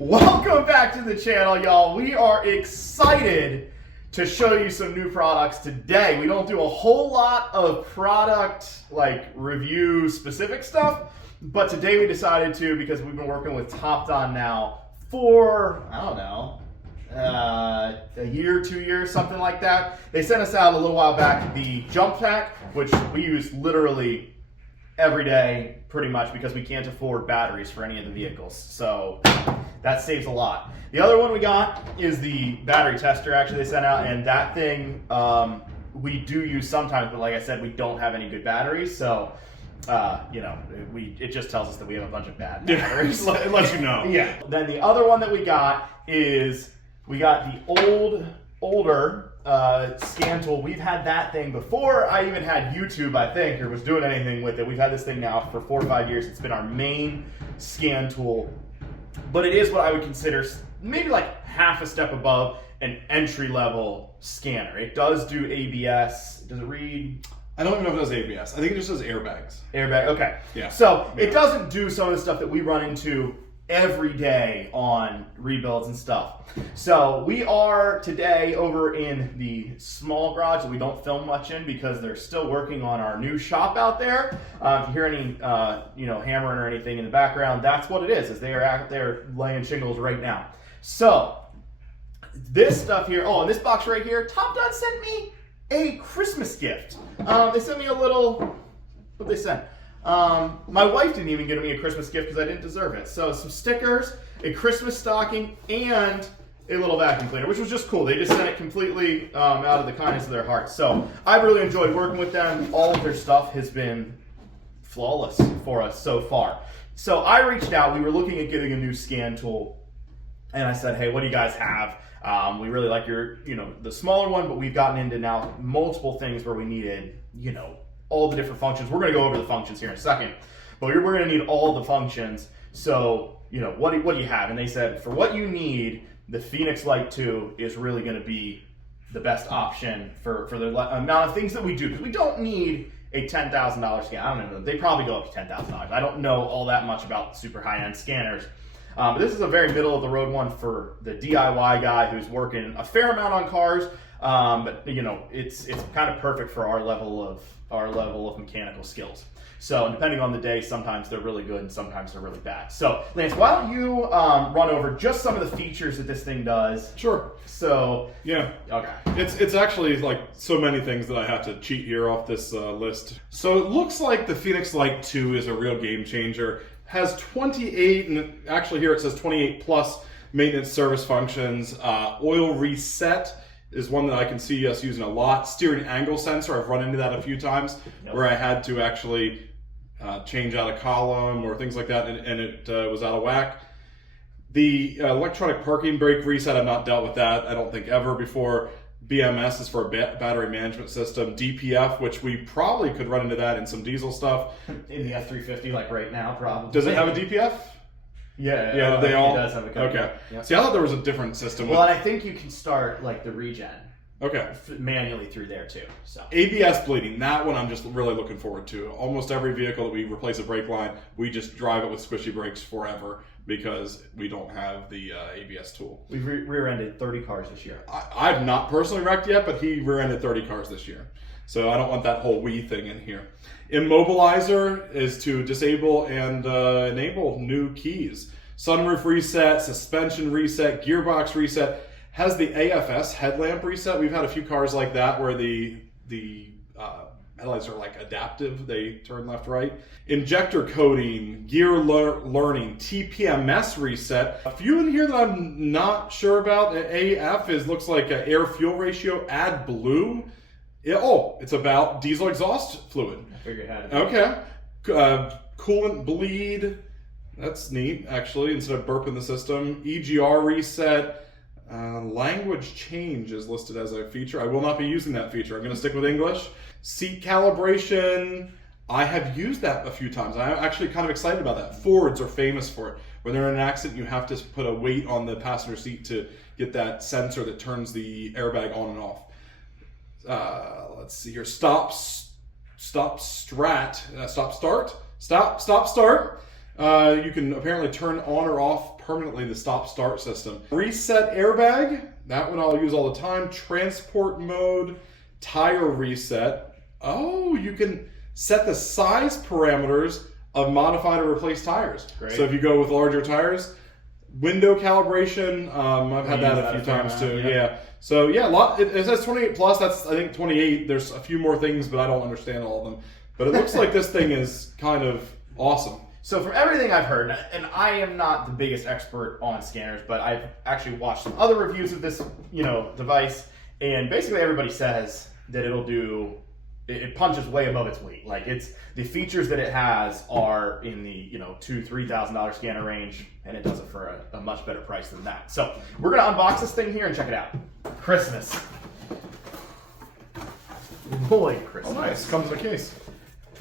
Welcome back to the channel, y'all. We are excited to show you some new products today. We don't do a whole lot of product review specific stuff, but today we decided to because we've been working with Topdon now for, I don't know, a year, 2 years, something like that. They sent us out a little while back the jump pack, which we use literally every day pretty much because we can't afford batteries for any of the vehicles. So that saves a lot. The other one we got is the battery tester actually they sent out, and that thing we do use sometimes, but like I said, we don't have any good batteries, so it just tells us that we have a bunch of bad batteries. It lets you know. Yeah. Then the other one that we got is we got the older scan tool. We've had that thing before I even had YouTube, I think, or was doing anything with it. We've had this thing now for 4 or 5 years. It's been our main scan tool, but it is what I would consider maybe like half a step above an entry-level scanner. It does do ABS. Does it read? I don't even know if it does ABS. I think it just does airbags. Airbag, okay. Yeah. So it doesn't do some of the stuff that we run into every day on rebuilds and stuff. So we are today over in the small garage that we don't film much in because they're still working on our new shop out there. If you hear any hammering or anything in the background, that's what it is they are out there laying shingles right now. So this stuff here, and this box right here, Topdon sent me a Christmas gift. They sent me a little, what they sent? My wife didn't even give me a Christmas gift because I didn't deserve it. So some stickers, a Christmas stocking, and a little vacuum cleaner, which was just cool. They just sent it completely out of the kindness of their hearts. So I've really enjoyed working with them. All of their stuff has been flawless for us so far. So I reached out. We were looking at getting a new scan tool, and I said, hey, what do you guys have? We really like your, the smaller one, but we've gotten into now multiple things where we needed, all the different functions. We're going to go over the functions here in a second, but we're going to need all the functions. So, what do you have? And they said, for what you need, the Phoenix Lite 2 is really going to be the best option for the amount of things that we do. Because we don't need a $10,000 scan. I don't know. They probably go up to $10,000. I don't know all that much about super high-end scanners. But this is a very middle-of-the-road one for the DIY guy who's working a fair amount on cars. But it's kind of perfect for our level of mechanical skills. So depending on the day, sometimes they're really good and sometimes they're really bad. So Lance, why don't you run over just some of the features that this thing does? Sure. So yeah, okay. It's actually like so many things that I have to cheat here off this list. So it looks like the Phoenix Lite 2 is a real game changer. Has 28, and actually here it says 28 plus maintenance service functions. Oil reset is one that I can see us using a lot. Steering angle sensor, I've run into that a few times where I had to actually change out a column or things like that, and it was out of whack. The electronic parking brake reset, I've not dealt with that, I don't think ever before. BMS is for a battery management system. DPF, which we probably could run into that in some diesel stuff. In the F350, like right now, probably. Does it have a DPF? Yeah, they all. It does have a code. Okay. Yep. See, I thought there was a different system. Well, and I think you can start like the regen. Okay. Manually through there too. So ABS bleeding, that one I'm just really looking forward to. Almost every vehicle that we replace a brake line, we just drive it with squishy brakes forever because we don't have the ABS tool. We've rear-ended 30 cars this year. I've not personally wrecked yet, but he rear-ended 30 cars this year. So I don't want that whole we thing in here. Immobilizer is to disable and enable new keys. Sunroof reset, suspension reset, gearbox reset. Has the AFS headlamp reset. We've had a few cars like that where the headlights are like adaptive. They turn left, right. Injector coding, gear learning, TPMS reset. A few in here that I'm not sure about. AF looks like an air fuel ratio. Add blue. It's about diesel exhaust fluid. I figured how to do it. Okay. Coolant bleed. That's neat, actually, instead of burping the system. EGR reset. Language change is listed as a feature. I will not be using that feature. I'm going to stick with English. Seat calibration. I have used that a few times. I'm actually kind of excited about that. Fords are famous for it. When they're in an accident, you have to put a weight on the passenger seat to get that sensor that turns the airbag on and off. Let's see here. Stop start. You can apparently turn on or off permanently the stop-start system. Reset airbag, that one I'll use all the time. Transport mode, tire reset. Oh, you can set the size parameters of modified or replaced tires. Great. So if you go with larger tires, window calibration, I've had that a few times too. Yeah. So yeah, it says 28 plus. That's I think 28. There's a few more things, but I don't understand all of them. But it looks like this thing is kind of awesome. So from everything I've heard, and I am not the biggest expert on scanners, but I've actually watched some other reviews of this, device, and basically everybody says that it punches way above its weight. Like the features that it has are in the $2,000-$3,000 scanner range, and it does it for a much better price than that. So we're gonna unbox this thing here and check it out. Christmas. Boy, Christmas. Oh, nice. Comes in a case.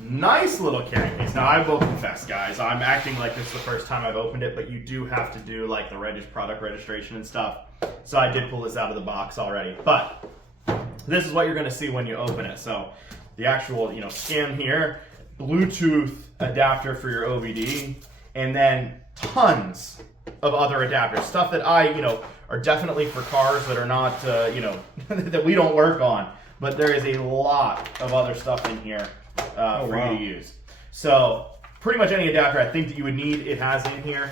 Nice little carrying case. Now, I will confess, guys, I'm acting like this is the first time I've opened it, but you do have to do like the product registration and stuff. So I did pull this out of the box already, but this is what you're going to see when you open it. So the actual, skin here, Bluetooth adapter for your OBD, and then tons of other adapters, stuff that are definitely for cars that are not, that we don't work on. But there is a lot of other stuff in here for you to use. So pretty much any adapter I think that you would need, it has in here.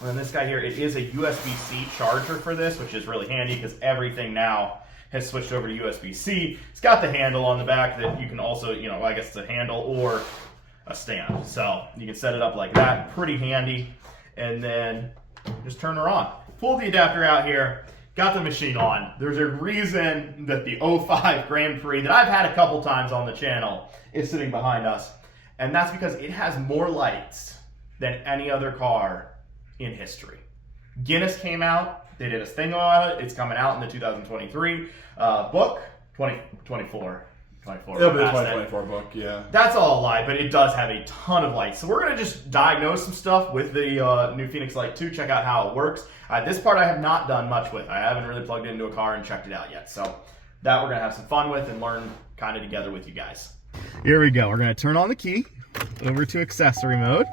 And then this guy here, it is a USB-C charger for this, which is really handy because everything now has switched over to USB-C. It's got the handle on the back that you can also, I guess it's a handle or a stand. So you can set it up like that, pretty handy. And then just turn her on. Pull the adapter out here. Got the machine on. There's a reason that the 05 Grand Prix that I've had a couple times on the channel is sitting behind us. And that's because it has more lights than any other car in history. Guinness came out. They did a thing about it. It's coming out in the 2023 book. 2024. It'll be the 2024 book, yeah. That's all a lie, but it does have a ton of lights. So we're going to just diagnose some stuff with the new Phoenix Lite 2, check out how it works. This part I have not done much with. I haven't really plugged it into a car and checked it out yet. So that we're going to have some fun with and learn kind of together with you guys. Here we go. We're going to turn on the key, over to accessory mode.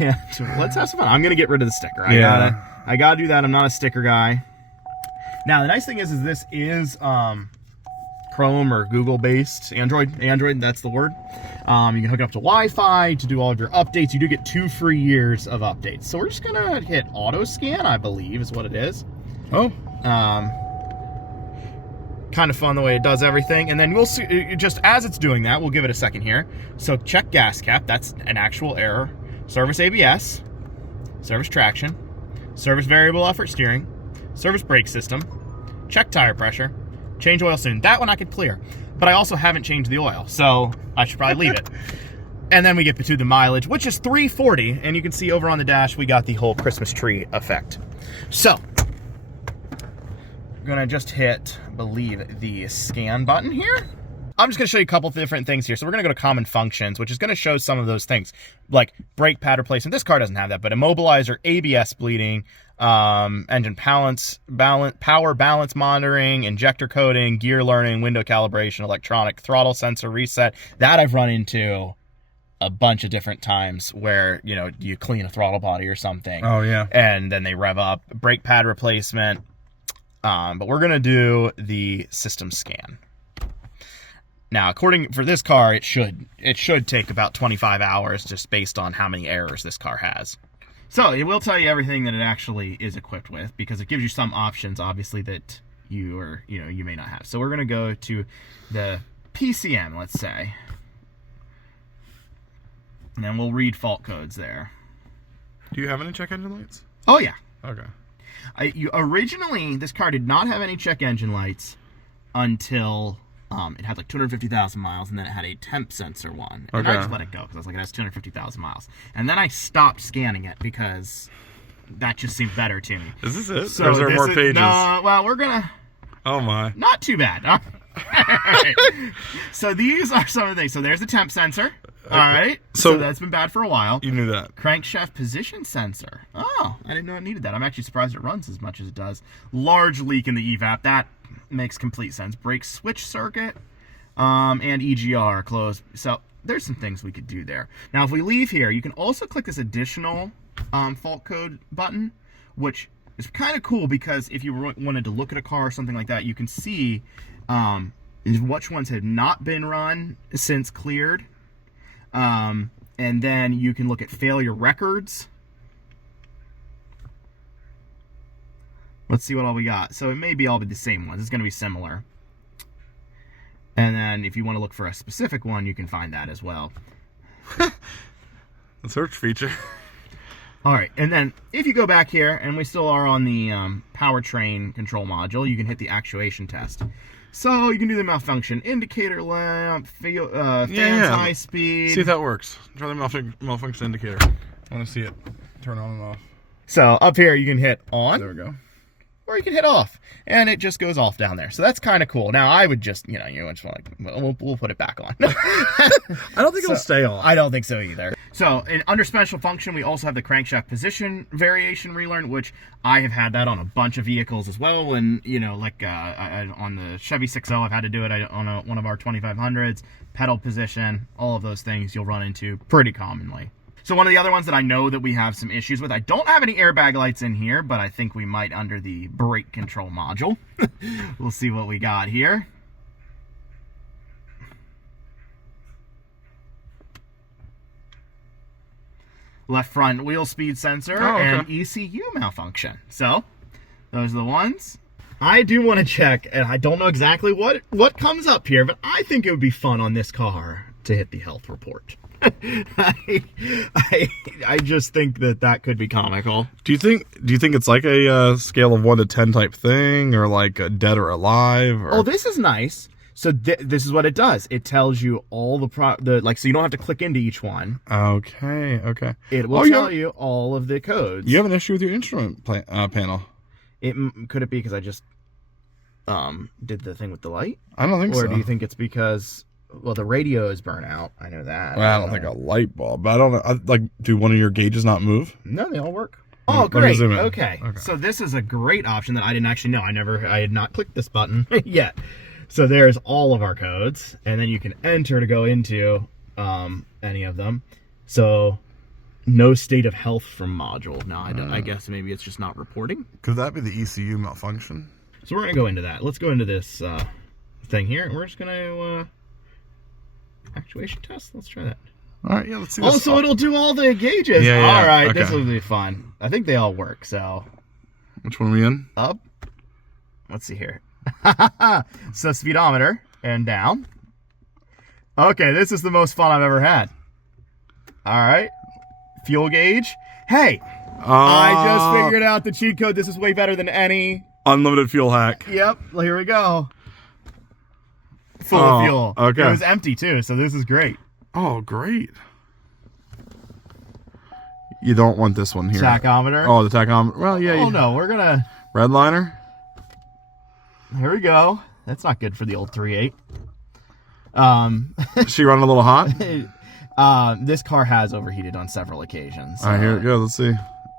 And let's have some fun. I'm going to get rid of the sticker. I gotta do that. I'm not a sticker guy. Now, the nice thing is this is Chrome or Google based Android, that's the word. You can hook it up to Wi-Fi to do all of your updates. You do get 2 free years of updates. So we're just gonna hit auto scan, I believe is what it is. Oh. Kind of fun the way it does everything. And then we'll see, just as it's doing that, we'll give it a second here. So check gas cap, that's an actual error. Service ABS, service traction, service variable effort steering, service brake system, check tire pressure, change oil soon. That one I could clear, but I also haven't changed the oil, so I should probably leave it. And then we get to the mileage, which is 340, and you can see over on the dash we got the whole Christmas tree effect. So, I'm gonna just hit, I believe, the scan button here. I'm just gonna show you a couple of different things here. So we're gonna go to common functions, which is gonna show some of those things, like brake pad replacement. This car doesn't have that, but immobilizer, ABS bleeding, engine power balance monitoring, injector coding, gear learning, window calibration, electronic throttle sensor reset. That I've run into a bunch of different times where, you clean a throttle body or something. Oh, yeah. And then they rev up. Brake pad replacement. But we're going to do the system scan. Now, for this car, it should take about 25 hours just based on how many errors this car has. So it will tell you everything that it actually is equipped with, because it gives you some options, obviously, that you may not have. So we're going to go to the PCM, let's say. And then we'll read fault codes there. Do you have any check engine lights? Oh, yeah. Okay. Originally, this car did not have any check engine lights until it had like 250,000 miles, and then it had a temp sensor one. And I just let it go because I was like, it has 250,000 miles. And then I stopped scanning it because that just seemed better to me. Is this it? So or is there more pages? No, well, we're gonna... Oh, my. Not too bad. So these are some of the things. So there's the temp sensor. All right. So that's been bad for a while. You knew that. Crankshaft position sensor. Oh, I didn't know it needed that. I'm actually surprised it runs as much as it does. Large leak in the evap. That makes complete sense. Brake switch circuit, and EGR closed. So there's some things we could do there. Now, if we leave here, you can also click this additional fault code button, which is kind of cool because if you wanted to look at a car or something like that, you can see which ones have not been run since cleared. And then you can look at failure records. Let's see what all we got. So it may be all be the same ones. It's going to be similar. And then if you want to look for a specific one, you can find that as well. The search feature. All right, and then if you go back here, and we still are on the powertrain control module, you can hit the actuation test. So you can do the malfunction indicator lamp, fans high speed. See if that works. Try the malfunction indicator. I want to see it turn on and off. So up here you can hit on. There we go. Or you can hit off, and it just goes off down there. So that's kind of cool. Now I would just, just like, we'll put it back on. I don't think it'll stay on. I don't think so either. So under special function, we also have the crankshaft position variation relearn, which I have had that on a bunch of vehicles as well. And like on the Chevy 6.0, I've had to do it on one of our 2500s. Pedal position, all of those things you'll run into pretty commonly. So one of the other ones that I know that we have some issues with, I don't have any airbag lights in here, but I think we might under the brake control module. We'll see what we got here. Left front wheel speed sensor and ECU malfunction. So those are the ones. I do want to check, and I don't know exactly what comes up here, but I think it would be fun on this car to hit the health report. I just think that could be comical. Do you think it's like a scale of 1 to 10 type thing, or like a dead or alive? Or... Oh, this is nice. So this is what it does. It tells you all so you don't have to click into each one. Okay. It will tell you all of the codes. You have an issue with your instrument panel. Could it be because I just did the thing with the light? I don't think so. Or do you think it's because... Well, the radio is burnt out. I know that. Well, I don't think a light bulb, but I don't know. Do one of your gauges not move? No, they all work. Oh, great. Okay. Okay. So this is a great option that I didn't actually know. I had not clicked this button yet. So there's all of our codes, and then you can enter to go into any of them. So no state of health from module. Now, I guess maybe it's just not reporting. Could that be the ECU malfunction? So we're going to go into that. Let's go into this thing here, and we're just going to... actuation test. Let's try that. All right, yeah, let's see this. Oh, so it'll do all the gauges. Yeah, all right, okay. This will be fun. I think they all work, so. Which one are we in? Up. Let's see here. So speedometer and down. Okay, this is the most fun I've ever had. All right. Fuel gauge. Hey, I just figured out the cheat code. This is way better than any. Unlimited fuel hack. Yep, here we go. Full of fuel. Okay. It was empty too, so this is great. Oh, great. You don't want this one here. Tachometer. Oh, the tachometer. Well, yeah. Oh, no, we're going to... Redliner. Here we go. That's not good for the old 3.8. Is she running a little hot? This car has overheated on several occasions. All right, here we go. Let's see.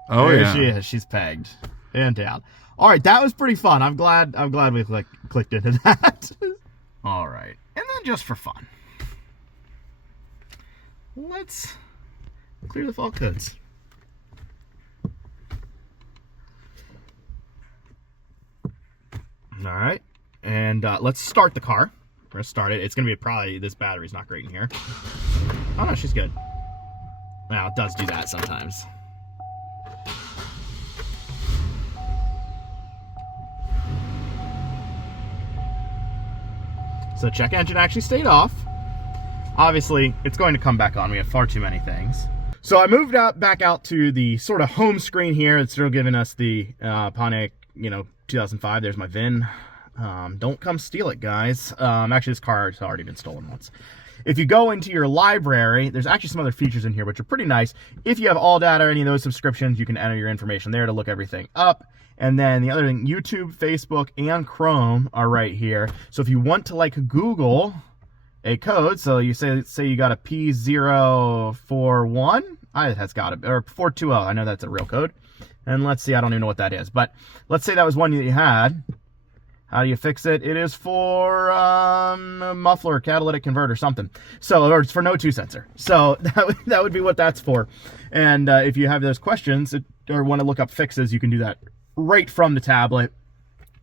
Oh, there yeah. she is. She's pegged and down. All right, that was pretty fun. I'm glad we clicked into that. All right, and then just for fun, let's clear the fault codes. All right, and let's start the car. We're gonna start it. It's gonna be probably, this battery's not great in here. Oh no, she's good. Now it does do that sometimes. So check engine actually stayed off. Obviously, it's going to come back on. We have far too many things. So I moved back out to the sort of home screen here. It's still giving us the Pontiac, 2005. There's my VIN. Don't come steal it, guys. Actually, this car has already been stolen once. If you go into your library, there's actually some other features in here which are pretty nice. If you have all data or any of those subscriptions, you can enter your information there to look everything up. And then the other thing, YouTube, Facebook, and Chrome are right here. So if you want to Google a code, so you say you got a P041, that's got it, or 420, I know that's a real code. And let's see, I don't even know what that is, but let's say that was one that you had. How do you fix it? It is for muffler, catalytic converter, something. So, or it's for no 2 sensor. So that would be what that's for. And if you have those questions or want to look up fixes, you can do that right from the tablet.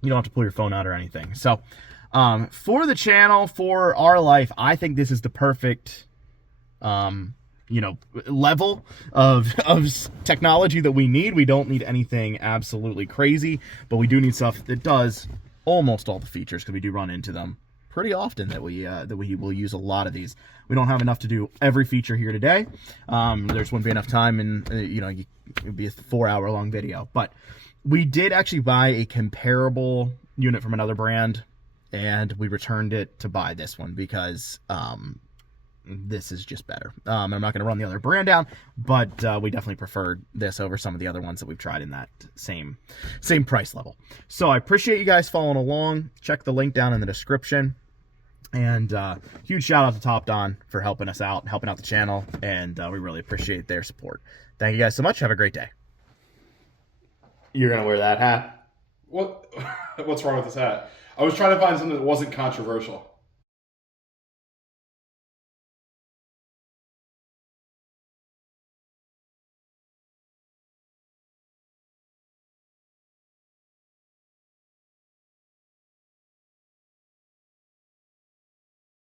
You don't have to pull your phone out or anything. So for the channel, for our life, I think this is the perfect level of technology that we need. We don't need anything absolutely crazy, but we do need stuff that does almost all the features, because we do run into them pretty often that we will use a lot of these. We don't have enough to do every feature here today. There's wouldn't be enough time, and it would be a 4-hour long video. But we did actually buy a comparable unit from another brand, and we returned it to buy this one because this is just better. I'm not going to run the other brand down, but we definitely preferred this over some of the other ones that we've tried in that same price level. So I appreciate you guys following along. Check the link down in the description. And huge shout out to Topdon for helping us out, helping out the channel, and we really appreciate their support. Thank you guys so much. Have a great day. You're going to wear that hat? What's wrong with this hat? I was trying to find something that wasn't controversial.